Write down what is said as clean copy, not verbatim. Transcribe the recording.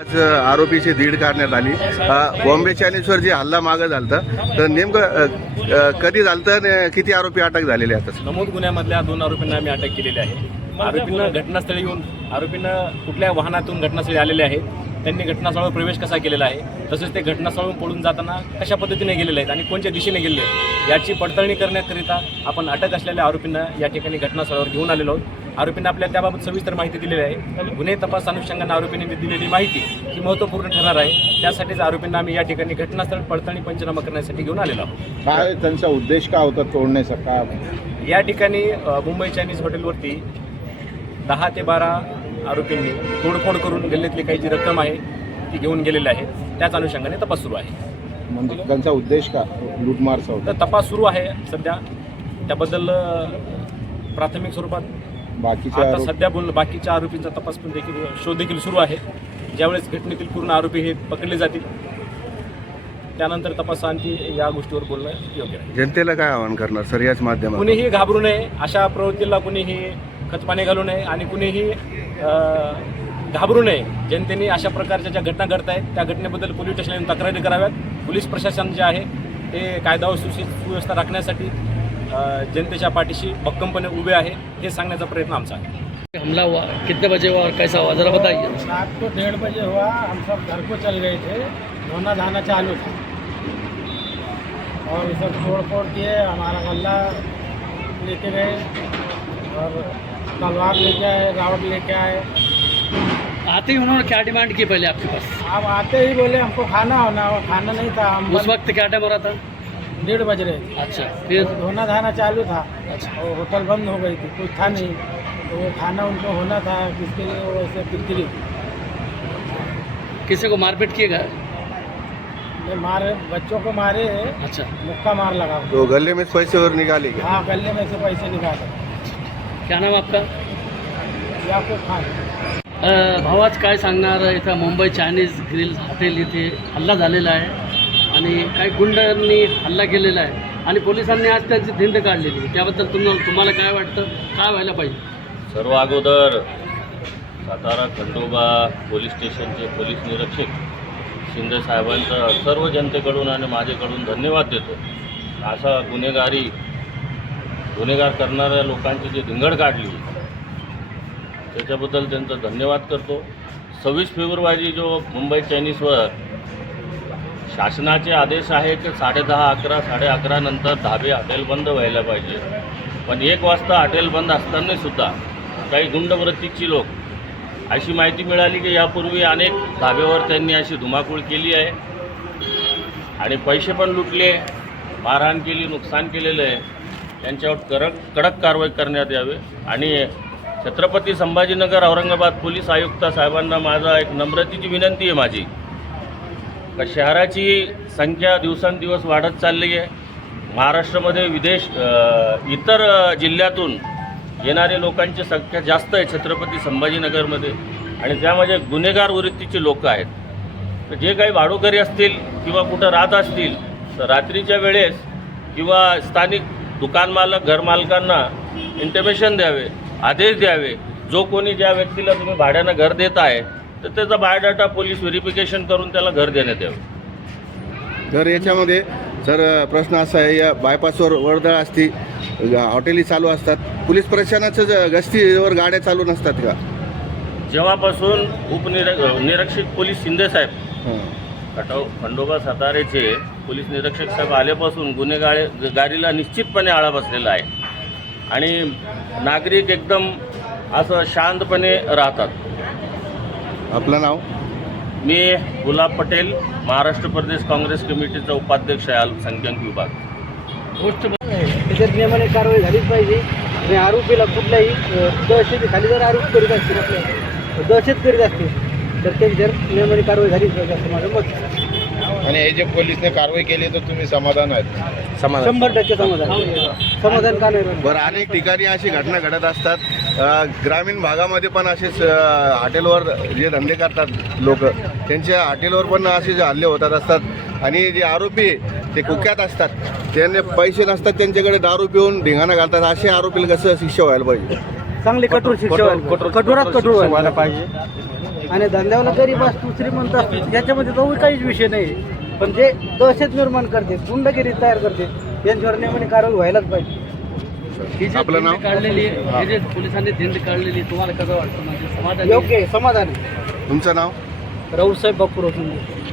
आज आरोपीची धीड काढण्यात आली. बॉम्बे चायनीजवर जे हल्ला मागं झालता तर नेमकं कधी झालतं आणि किती आरोपी अटक झालेले आहेत? नमूद गुन्ह्यामधल्या 2 आरोपींना आम्ही अटक केलेली आहे. आरोपींना घटनास्थळी येऊन कुठल्या वाहनातून घटनास्थळी आलेले आहेत, त्यांनी घटनास्थळावर प्रवेश कसा केलेला आहे, तसेच ते घटनास्थळावरून पळून जाताना कशा पद्धतीने गेलेले आहेत आणि कोणत्या दिशेने गेलेले आहेत याची पडताळणी करण्याकरिता आपण अटक असलेल्या आरोपींना या ठिकाणी घटनास्थळावर घेऊन आलेलो आहोत. आरोपींना आपल्याला त्याबाबत सविस्तर माहिती दिलेली आहे. गुन्हे तपास अनुषंगाने आरोपींनी दिलेली माहिती ही महत्त्वपूर्ण ठरणार आहे. त्यासाठीच आरोपींना आम्ही या ठिकाणी घटनास्थळ पडताळणी पंचनामा करण्यासाठी घेऊन आलेलो आहोत. काय त्यांचा उद्देश काय होता तोडण्याचा? का या ठिकाणी मुंबई चायनीज हॉटेलवरती 10 ते 12 आरोपींनी तोडफोड करून गल्लीतली काही जी रक्कम आहे ती घेऊन गेलेली आहे. त्याच अनुषंगाने तपास सुरू आहे. म्हणजे त्यांचा उद्देश का लूटमारचा होता? तर तपास सुरू आहे सध्या. त्याबद्दल प्राथमिक स्वरूपात आता सध्या बाकीच्या आरोपींचा तपास पण शोध देखील सुरू आहे. ज्यावेळेस घटनेतील पूर्ण आरोपी हे पकडले जातील त्यानंतर तपासांती या गोष्टीवर बोलणं योग्य आहे. जनतेला काय आवाहन करणार सर याच माध्यमातून? कुणीही घाबरू नये, अशा प्रवृत्तीला कुणीही खतपाणी घालू नये आणि कुणीही घाबरू नये. जनतेने अशा प्रकारच्या ज्या घटना घडत आहेत त्या घटनेबद्दल पोलीस स्टेशनला तक्रारी कराव्यात. पोलीस प्रशासन जे आहे ते कायदा व सुव्यवस्था राखण्यासाठी जनतेच्या पाठीशी भक्कमपणे उभे आहे हे सांगण्याचा प्रयत्न आमचा आहे. हमला हुआ कितने बजे हुआ और कैसा हुआ जरा बताइए. रात को 1:30 बजे हुआ. हम सब घर को चल गए थे. धोना धाना चालू था और सब तोड़ फोड़ किए. हमारा गल्ला लेके गए और तलवार लेके आए, रावट लेके आए. आते ही उन्होंने क्या डिमांड की पहले आपके पास? अब आते ही बोले हमको खाना होना, और खाना नहीं था. हम उस वक्त क्या टाइम हो रहा था? 1:30 बज रहे थे. अच्छा, फिर धोना धाना चालू था. अच्छा, और होटल बंद हो गई थी, कुछ था नहीं. तो वो खाना उनको होना था, जिसके लिए वो ऐसे किरकिरी किसी को मारपीट किएगा? मारे, बच्चों को मारे. अच्छा, मुक्का मार लगा. तो गले में पैसे और निकाले क्या? हाँ, गले में से पैसे निकाले. क्या नाम आपका? याकूब खान. भाऊ आज काय सांगणार? इथं मुंबई चायनीज ग्रिल हॉटेल इथे हल्ला झालेला आहे आणि काही गुंडांनी हल्ला केलेला आहे आणि पोलिसांनी आज त्यांची धिंड काढलेली. त्याबद्दल तुम्हाला काय वाटतं, काय व्हायला पाहिजे? सर्व अगोदर सातारा खंडोबा पोलीस स्टेशनचे पोलीस निरीक्षक शिंदे साहेबांचा सर्व जनतेकडून आणि माझ्याकडून धन्यवाद देतो. असा गुन्हेगार करणाऱ्या लोकांची जी धिंगड काढली त्याच्याबद्दल त्यांचा धन्यवाद करतो. 26 फेब्रुवारी जो मुंबई चायनीजवर शासनाचे आदेश आहे की 10:30, 11, 11:30 नंतर धाबे हॉटेल बंद व्हायला पाहिजे. पण 1 वाजता हॉटेल बंद असतानासुद्धा काही गुंडवृत्तीची लोक अशी माहिती मिळाली की यापूर्वी अनेक धाब्यावर त्यांनी अशी धुमाकूळ केली आहे आणि पैसे पण लुटले, मारहाण केली, नुकसान केलेलं आहे. त्यांच्यावर कडक कारवाई करण्यात यावे. आणि छत्रपती संभाजीनगर औरंगाबाद पोलीस आयुक्त साहेबांना माझा एक नम्रतेची विनंती आहे माझी का शहराची संख्या दिवसेंदिवस वाढत चालली आहे. महाराष्ट्रामध्ये इतर जिल्ह्यातून येणारे लोकांची संख्या जास्त आहे छत्रपती संभाजीनगरमध्ये आणि त्यामध्ये गुन्हेगार वृत्तीचे लोक आहेत. तर जे काही भाडोकरी असतील किंवा कुठं राहत असतील तर रात्रीच्या वेळेस किंवा स्थानिक दुकानमालक घरमालकांना इंटिमेशन द्यावे, आदेश द्यावे. जो कोणी ज्या व्यक्तीला तुम्ही भाड्यानं घर देत आहे तर त्याचा बायोडाटा पोलीस व्हेरिफिकेशन करून त्याला घर देण्यात यावे. तर याच्यामध्ये सर प्रश्न असा आहे, या बायपासवर वर्दळ असती, हॉटेली चालू असतात, पोलीस प्रशासनाचं गस्तीवर गाड्या चालू नसतात का? जेव्हापासून निरीक्षक पोलीस शिंदे साहेब खंडोबा सातारेचे पोलीस निरीक्षक साहेब आल्यापासून गुन्हेगारीला निश्चितपणे आळा बसलेला आहे आणि नागरिक एकदम असं शांतपणे राहतात. आपलं नाव? मी गुलाब पटेल, महाराष्ट्र प्रदेश काँग्रेस कमिटीचा उपाध्यक्ष आहे अल्पसंख्याक विभाग. त्याच्यात नियमाने कारवाई झालीच पाहिजे आणि आरोपीला कुठलाही दहशतीखाली जर आरोप करीत असतील, आपल्या दहशत करीत असतील तर त्यांच्यावर नियमाने कारवाई झालीच पाहिजे असं माझं मत आहे. आणि हे जे पोलिसने कारवाई केली तर तुम्ही समाधान आहेत? 100% समाधान का नाही? बरं, अनेक ठिकाणी अशी घटना घडत असतात. ग्रामीण भागामध्ये पण असेच हॉटेलवर जे धंदे करतात लोक, त्यांच्या हॉटेलवर पण असे जे हल्ले होतात असतात आणि जे आरोपी ते कुख्यात असतात, त्यांना पैसे नसतात, त्यांच्याकडे दारू पिऊन धिंगाणा घालतात. असे आरोपीला कसं शिक्षा व्हायला पाहिजे? चांगली कठोर शिक्षा, कठोरात कठोर व्हायला पाहिजे. आणि धंद्यावाला गरीब असतो श्रीमंत असतो याच्यामध्ये तो काहीच विषय नाही. पण जे दहशत निर्माण करते, गुंडगिरी तयार करते, यांच्यावर नेमणी कारवाई व्हायलाच पाहिजे. ही जी आपलं नाव? धिंड काढलेली आहे, हे जे पोलिसांनी धिंड काढलेली आहे, तुम्हाला कसं वाटतं? म्हणजे समाधान योग्य आहे, समाधान आहे. तुमचं नाव? राऊसाहेब बापूराव शिंदे.